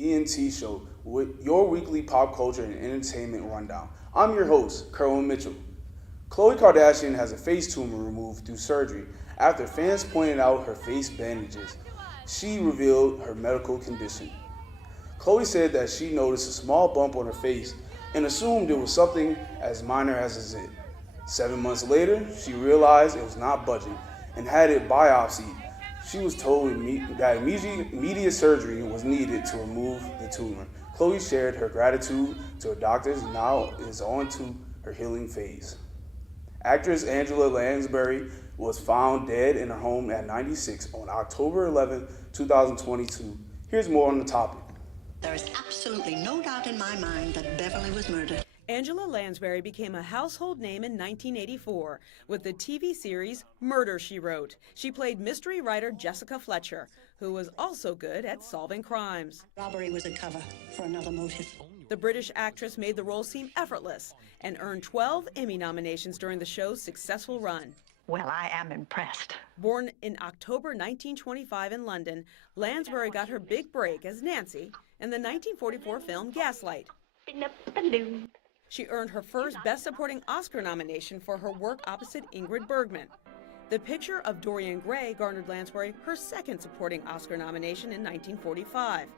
ENT show with your weekly pop culture and entertainment rundown. I'm your host, Kerwin Mitchell. Khloe Kardashian has a face tumor removed through surgery after fans pointed out her face bandages. She revealed her medical condition. Khloe said that she noticed a small bump on her face and assumed it was something as minor as a zit. 7 months later, she realized it was not budging and had it biopsied. She was told that immediate surgery was needed to remove the tumor. Khloe shared her gratitude to her doctors and now is on to her healing phase. Actress Angela Lansbury was found dead in her home at 96 on October 11, 2022. Here's more on the topic. There is absolutely no doubt in my mind that Beverly was murdered. Angela Lansbury became a household name in 1984 with the TV series Murder, She Wrote. She played mystery writer Jessica Fletcher, who was also good at solving crimes. Robbery was a cover for another motive. The British actress made the role seem effortless and earned 12 Emmy nominations during the show's successful run. Well, I am impressed. Born in October 1925 in London, Lansbury got her big break as Nancy in the 1944 film Gaslight. She earned her first Best Supporting Oscar nomination for her work opposite Ingrid Bergman. The Picture of Dorian Gray garnered Lansbury her second supporting Oscar nomination in 1945.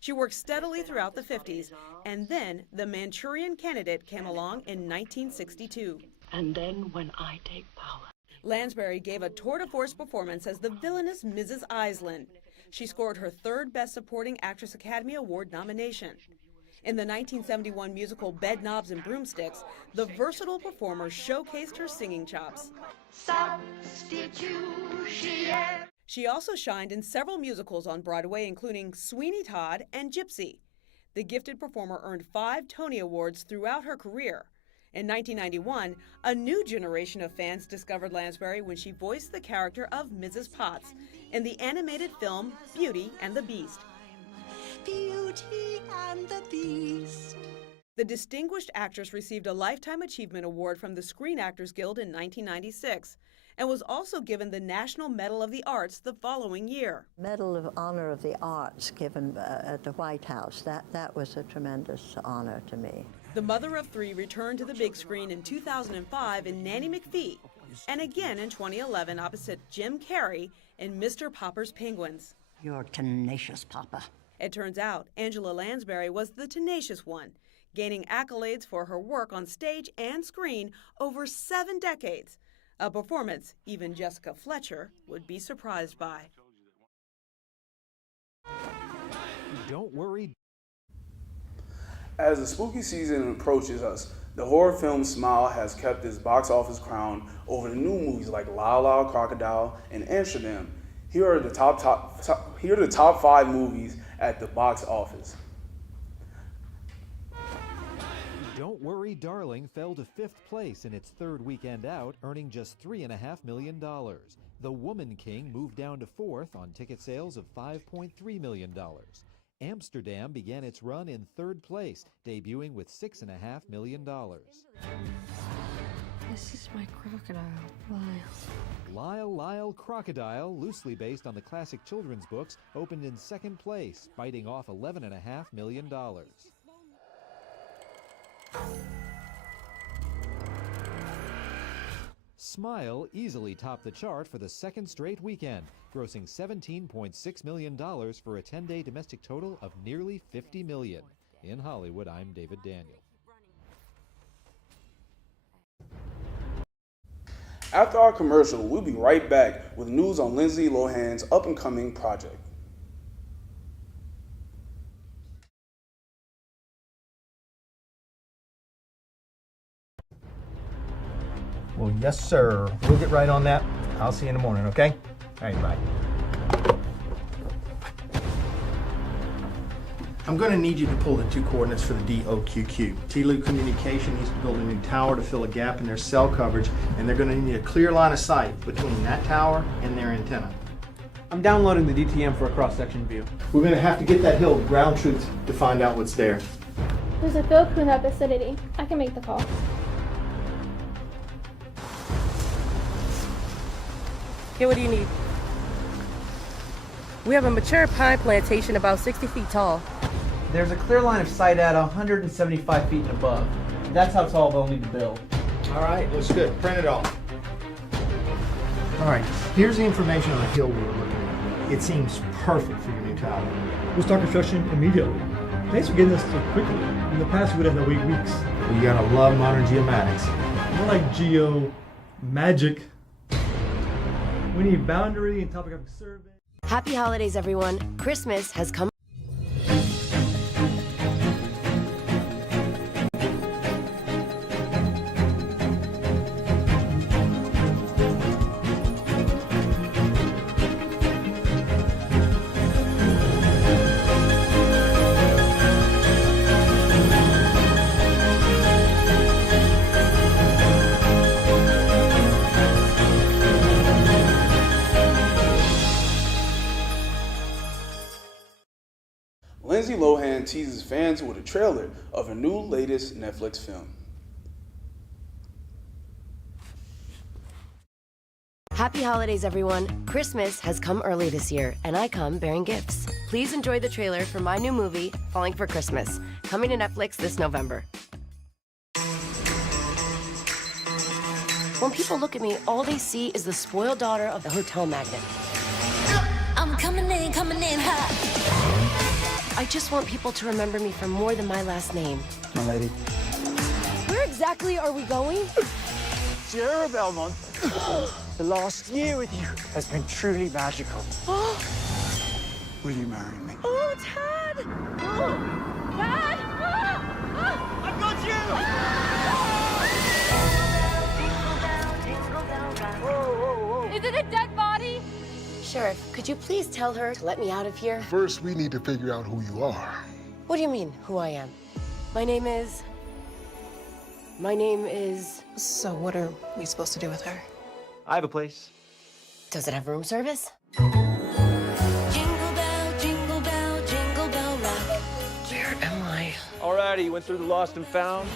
She worked steadily throughout the 50s, and then The Manchurian Candidate came along in 1962. And then when I take power. Lansbury gave a tour de force performance as the villainous Mrs. Iceland. She scored her third Best Supporting Actress Academy Award nomination. In the 1971 musical Bed Knobs and Broomsticks, the versatile performer showcased her singing chops. She also shined in several musicals on Broadway, including Sweeney Todd and Gypsy. The gifted performer earned 5 Tony Awards throughout her career. In 1991, a new generation of fans discovered Lansbury when she voiced the character of Mrs. Potts in the animated film Beauty and the Beast. Beauty and the Beast. The distinguished actress received a Lifetime Achievement Award from the Screen Actors Guild in 1996 and was also given the National Medal of the Arts the following year. Medal of Honor of the Arts given at the White House. That was a tremendous honor to me. The mother of 3 returned to the big screen in 2005 in Nanny McPhee and again in 2011 opposite Jim Carrey in Mr. Popper's Penguins. You're tenacious, Papa. It turns out Angela Lansbury was the tenacious one, gaining accolades for her work on stage and screen over 7 decades, a performance even Jessica Fletcher would be surprised by. Don't worry. As the spooky season approaches us, the horror film Smile has kept its box office crown over the new movies like Lyle Lyle Crocodile and Amsterdam. Here are the top 5 movies at the box office. Don't Worry, Darling fell to 5th place in its 3rd weekend out, earning just $3.5 million. The Woman King moved down to 4th on ticket sales of $5.3 million. Amsterdam began its run in 3rd place, debuting with $6.5 million. This is my crocodile, Lyle. Lyle Lyle Crocodile, loosely based on the classic children's books, opened in 2nd place, biting off $11.5 million. Smile easily topped the chart for the 2nd straight weekend, grossing $17.6 million for a 10-day domestic total of nearly $50 million. In Hollywood, I'm David Daniel. After our commercial, we'll be right back with news on Lindsay Lohan's up-and-coming project. Well, yes, sir. We'll get right on that. I'll see you in the morning, okay? All right, bye. I'm going to need you to pull the 2 coordinates for the DOQQ. TLU Communication needs to build a new tower to fill a gap in their cell coverage, and they're going to need a clear line of sight between that tower and their antenna. I'm downloading the DTM for a cross-section view. We're going to have to get that hill ground truth to find out what's there. There's a field crew in that vicinity. I can make the call. Okay, what do you need? We have a mature pine plantation about 60 feet tall. There's a clear line of sight at 175 feet and above. That's how tall they'll need to build. All right, looks good. Print it off. All right, here's the information on the hill we were looking at. It seems perfect for your new tower. We'll start construction immediately. Thanks for getting this so quickly. In the past, we would have to wait weeks. You gotta love modern geomatics. More like magic. We need boundary and topographic survey. Happy holidays, everyone. Christmas has come. Lindsay Lohan teases fans with a trailer of her new latest Netflix film. Happy holidays, everyone. Christmas has come early this year, and I come bearing gifts. Please enjoy the trailer for my new movie, Falling for Christmas, coming to Netflix this November. When people look at me, all they see is the spoiled daughter of the hotel magnate. I'm coming in hot. I just want people to remember me for more than my last name. My lady. Where exactly are we going? Sierra Belmont, the last year with you has been truly magical. Will you marry me? Oh, Dad! Oh, Dad! I got you! Is it a dead body? Sheriff, could you please tell her to let me out of here? First, we need to figure out who you are. What do you mean, who I am? My name is... So what are we supposed to do with her? I have a place. Does it have room service? Jingle bell, jingle rock. Where am I? Alrighty, you went through the lost and found?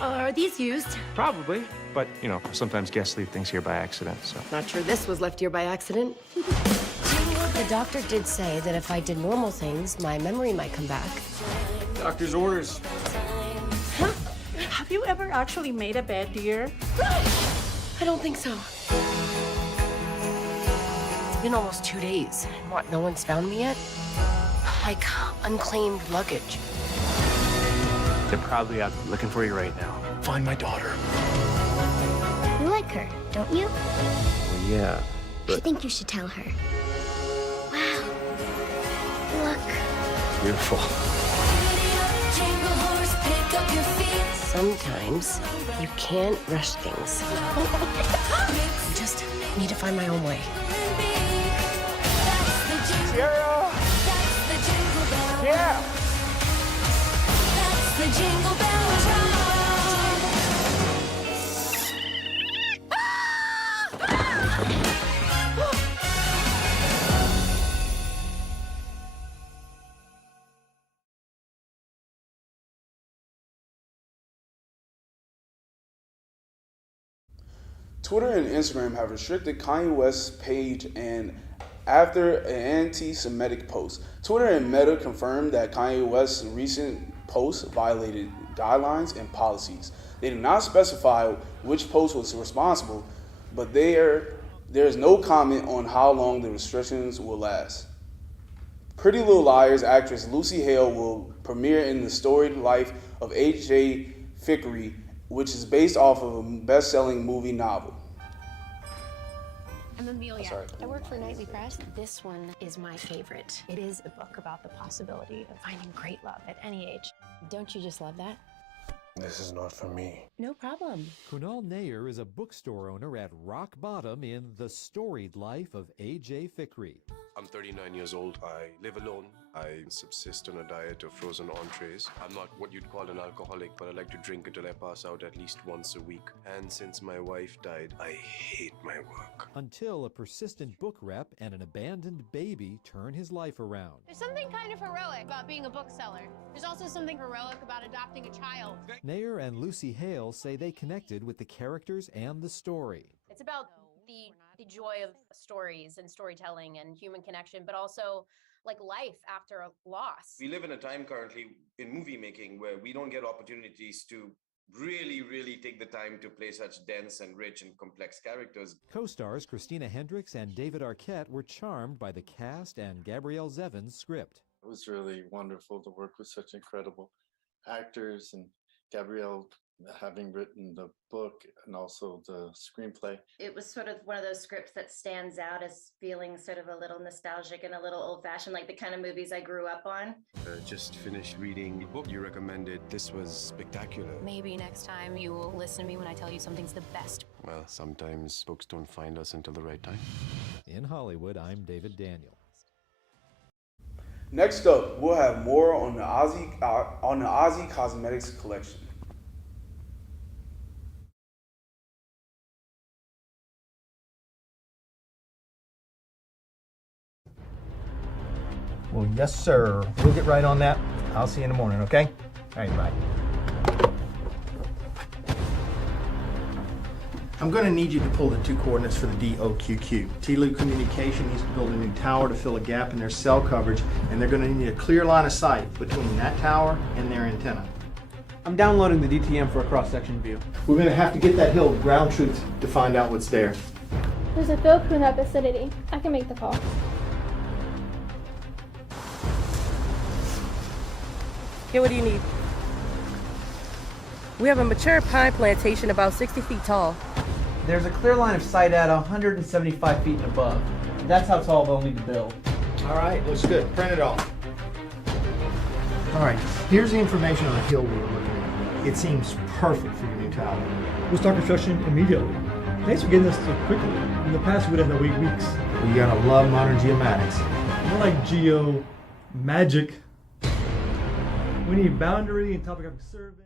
Are these used? Probably, but sometimes guests leave things here by accident, so. Not sure this was left here by accident. The doctor did say that if I did normal things, my memory might come back. Doctor's orders. Huh? Have you ever actually made a bed, dear? I don't think so. It's been almost 2 days. What, no one's found me yet? Like unclaimed luggage. They're probably out looking for you right now. Find my daughter. You like her, don't you? Well, yeah, I think you should tell her. Wow. Look. Beautiful. Sometimes you can't rush things. I just need to find my own way. Sierra! Yeah! The jingle bells rock. Twitter and Instagram have restricted Kanye West's page and after an anti-Semitic post. Twitter and Meta confirmed that Kanye West's recent posts violated guidelines and policies. They did not specify which post was responsible, but there is no comment on how long the restrictions will last. Pretty Little Liars actress Lucy Hale will premiere in the storied life of H.J. Fickery, which is based off of a best-selling movie novel. I'm Amelia. Sorry. I work for Nightly Press. This one is my favorite. It is a book about the possibility of finding great love at any age. Don't you just love that? This is not for me. No problem. Kunal Nair is a bookstore owner at rock bottom in The Storied Life of A.J. Fickery. I'm 39 years old. I live alone. I subsist on a diet of frozen entrees. I'm not what you'd call an alcoholic, but I like to drink until I pass out at least once a week. And since my wife died, I hate my work. Until a persistent book rep and an abandoned baby turn his life around. There's something kind of heroic about being a bookseller. There's also something heroic about adopting a child. Nair and Lucy Hale say they connected with the characters and the story. It's about the joy of stories and storytelling and human connection, but also like life after a loss. We live in a time currently in movie making where we don't get opportunities to really take the time to play such dense and rich and complex characters. Co-stars Christina Hendricks and David Arquette were charmed by the cast and Gabrielle Zevin's script. It was really wonderful to work with such incredible actors, and Gabrielle having written the book and also the screenplay. It was sort of one of those scripts that stands out as feeling sort of a little nostalgic and a little old-fashioned, like the kind of movies I grew up on. Just finished reading the book you recommended. This was spectacular. Maybe next time you will listen to me when I tell you something's the best. Well, sometimes books don't find us until the right time. In Hollywood, I'm David Daniel. Next up, we'll have more on the Ozzy Cosmetics collection. Well, yes, sir. We'll get right on that. I'll see you in the morning, okay? All right, bye. I'm going to need you to pull the two coordinates for the DOQQ. TLU Communication needs to build a new tower to fill a gap in their cell coverage, and they're going to need a clear line of sight between that tower and their antenna. I'm downloading the DTM for a cross-section view. We're going to have to get that hill ground truth to find out what's there. There's a field crew in that vicinity. I can make the call. Okay, what do you need? We have a mature pine plantation about 60 feet tall. There's a clear line of sight at 175 feet and above. That's how tall they'll need to build. All right, looks good. Print it off. All right, here's the information on the hill we were looking at. It seems perfect for your new tower. We'll start construction immediately. Thanks for getting this so quickly. In the past, we would have to wait weeks. Well, you're gonna love modern geomatics. More like geo magic. We need boundary and topographic survey.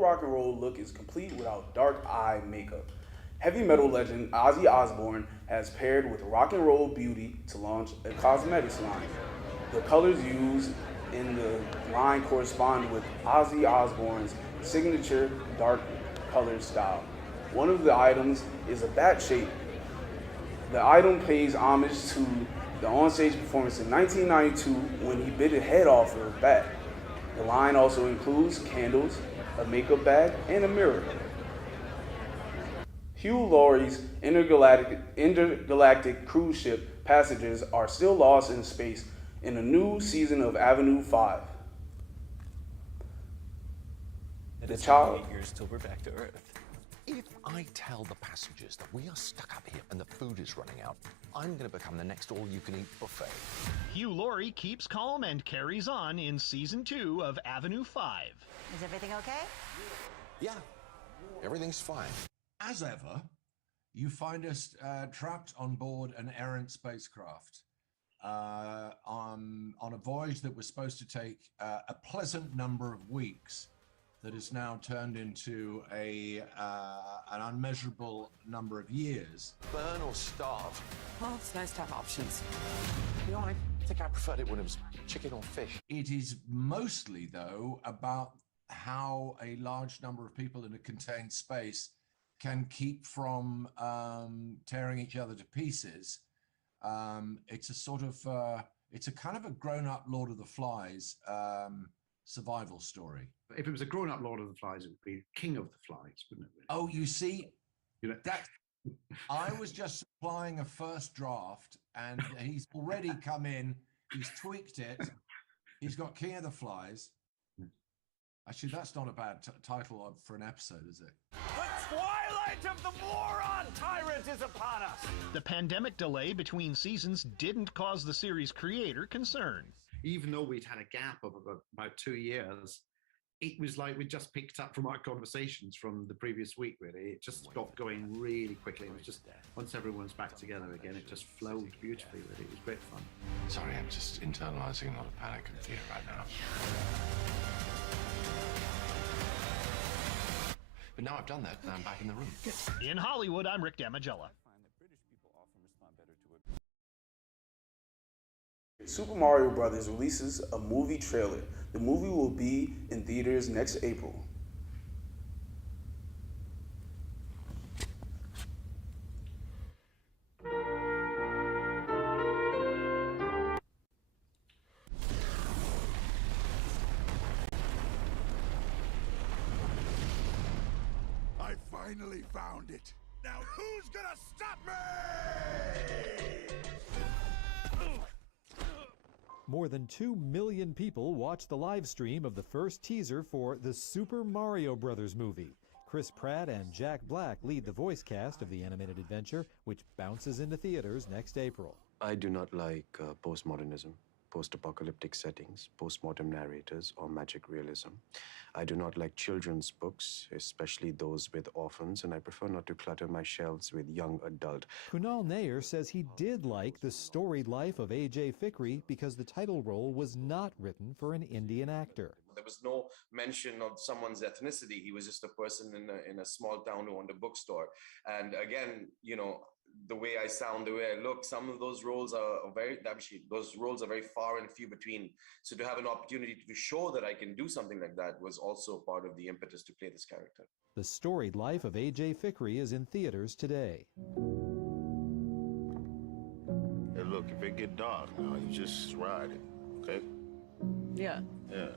Rock and roll look is complete without dark eye makeup. Heavy metal legend Ozzy Osbourne has paired with rock and roll beauty to launch a cosmetics line. The colors used in the line correspond with Ozzy Osbourne's signature dark color style. One of the items is a bat shape. The item pays homage to the onstage performance in 1992 when he bit the head off of a bat. The line also includes candles, a makeup bag, and a mirror. Hugh Laurie's intergalactic cruise ship passengers are still lost in space in a new season of Avenue 5. The child. 8 years till we're back to Earth. If I tell the passengers that we are stuck up here and the food is running out, I'm going to become the next all-you-can-eat buffet. Hugh Laurie keeps calm and carries on in Season 2 of Avenue 5. Is everything okay? Yeah, everything's fine. As ever, you find us trapped on board an errant spacecraft on a voyage that was supposed to take a pleasant number of weeks that has now turned into an unmeasurable number of years. Burn or starve? Well, it's nice to have options. You know, I think I preferred it when it was chicken or fish. It is mostly, though, about how a large number of people in a contained space can keep from tearing each other to pieces. It's a sort of, it's a kind of a grown-up Lord of the Flies survival story. If it was a grown-up Lord of the Flies, it would be King of the Flies, wouldn't it? Oh, you see, You know, that I was just supplying a first draft, and he's already come in. He's tweaked it. He's got King of the Flies. Actually, that's not a bad title for an episode, is it? The twilight of the moron tyrant is upon us! The pandemic delay between seasons didn't cause the series creator concern. even though we'd had a gap of about 2 years, it was like we just picked up from our conversations from the previous week, really. It just got going really quickly. It was just, once everyone's back together again, it just flowed beautifully, really. It was great fun. Sorry, I'm just internalizing a lot of panic and fear right now. But now I've done that, I'm back in the room. In Hollywood, I'm Rick Damagella. Super Mario Brothers releases a movie trailer. The movie will be in theaters next April. I finally found it. Now who's gonna stop me? More than 2 million people watched the live stream of the first teaser for the Super Mario Brothers movie. Chris Pratt and Jack Black lead the voice cast of the animated adventure, which bounces into theaters next April. I do not like postmodernism, post-apocalyptic settings, postmortem narrators, or magic realism. I do not like children's books, especially those with orphans, and I prefer not to clutter my shelves with young adult. Kunal Nair says he did like the storied life of A.J. Fikri because the title role was not written for an Indian actor. There was no mention of someone's ethnicity. He was just a person in a small town who owned a bookstore. And again, you know, the way I sound, the way I look, some of those roles are very far and few between. So to have an opportunity to show that I can do something like that was also part of the impetus to play this character. The storied life of A.J. Fikri is in theaters today. Hey, look, if it get dark now, you just ride it, okay? Yeah. Yeah.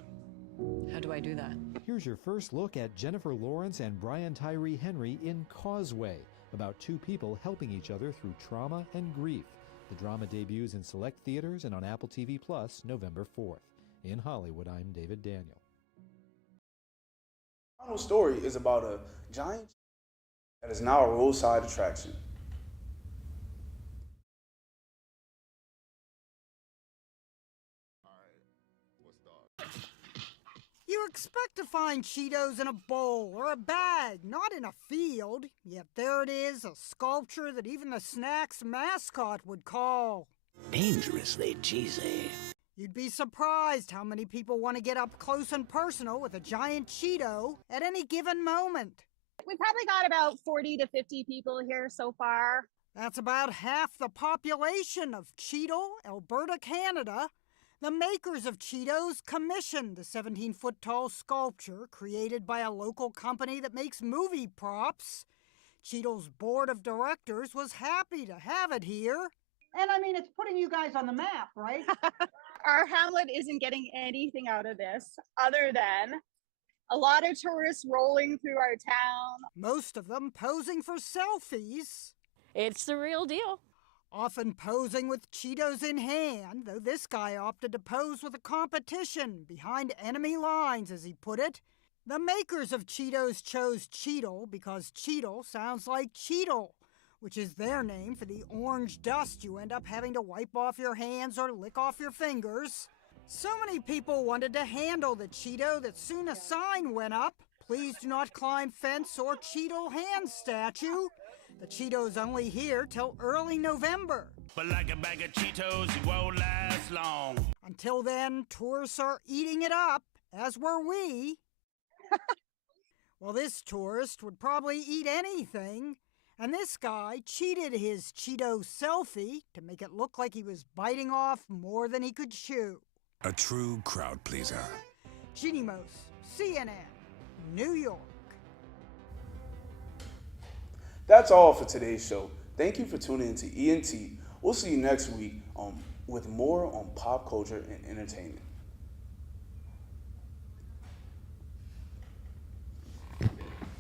How do I do that? Here's your first look at Jennifer Lawrence and Brian Tyree Henry in Causeway, about two people helping each other through trauma and grief. The drama debuts in select theaters and on Apple TV Plus November 4th. In Hollywood, I'm David Daniel. The final story is about a giant that is now a roadside attraction. You expect to find Cheetos in a bowl or a bag, not in a field. Yet there it is, a sculpture that even the snack's mascot would call dangerously cheesy. You'd be surprised how many people want to get up close and personal with a giant Cheeto at any given moment. We probably got about 40 to 50 people here so far. That's about half the population of Cheeto, Alberta, Canada. The makers of Cheetos commissioned the 17-foot-tall sculpture created by a local company that makes movie props. Cheeto's board of directors was happy to have it here. And I mean, it's putting you guys on the map, right? Our hamlet isn't getting anything out of this other than a lot of tourists rolling through our town. Most of them posing for selfies. It's the real deal. Often posing with Cheetos in hand, though this guy opted to pose with a competition behind enemy lines, as he put it. The makers of Cheetos chose Cheetle because Cheetle sounds like Cheetle, which is their name for the orange dust you end up having to wipe off your hands or lick off your fingers. So many people wanted to handle the Cheeto that soon a sign went up, "Please do not climb fence or Cheetle hand statue." The Cheeto's only here till early November. But like a bag of Cheetos, it won't last long. Until then, tourists are eating it up, as were we. Well, this tourist would probably eat anything, and this guy cheated his Cheeto selfie to make it look like he was biting off more than he could chew. A true crowd pleaser. Ginny Mose, CNN, New York. That's all for today's show. Thank you for tuning in to ENT. We'll see you next week with more on pop culture and entertainment.